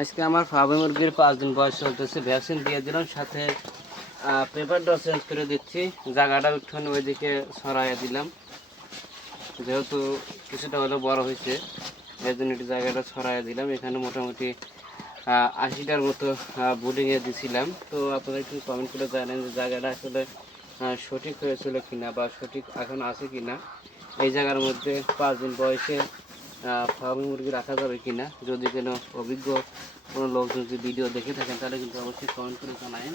আজকে আমার ফার্মে মুরগির পাঁচ দিন বয়স চলতেছে। ভ্যাকসিন দিয়ে দিলাম, সাথে পেপারটাও চেঞ্জ করে দিচ্ছি। জায়গাটা একটুখানি ওইদিকে সরাইয়া দিলাম। যেহেতু কিছুটা হলেও বড় হয়েছে এই জন্য একটু জায়গাটা ছড়াইয়া দিলাম। এখানে মোটামুটি আশিটার মতো বোর্ডিংয়ে দিছিলাম। তো আপনারা একটু কমেন্ট করে জানেন যে জায়গাটা আসলে সঠিক হয়েছিল কিনা বা সঠিক এখন আছে কিনা। এই জায়গার মধ্যে পাঁচ দিন বয়সে ফার্মি মুরগি রাখা যাবে কি না যদি কোনো অভিজ্ঞ কোনো লোকজন যদি ভিডিও দেখে থাকেন, তাহলে কিন্তু অবশ্যই কমেন্ট করে জানায়েন।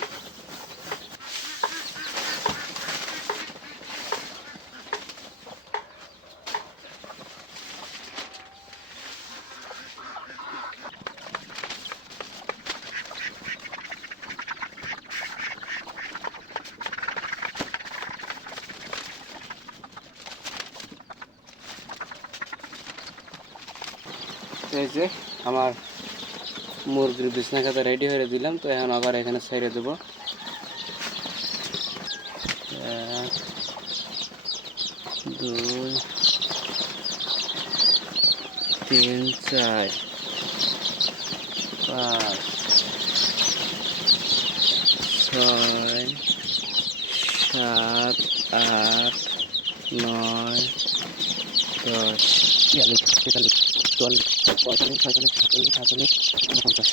এই যে, আমার মুরগির বিছনা খাতা রেডি হয়ে দিলাম, তো এখন আবার এখানে ছেড়ে দেবো। এক, দুই, তিন, চার, পাঁচ, ছয়, সাত, আট, নয়, দশ। চুয়াল্লিশ তেতাল্লিশ চুয়াল্লিশ পঁয়তাল্লিশ ছয়চল্লিশ সাতচল্লিশ সাতচল্লিশ উনপঞ্চাশ।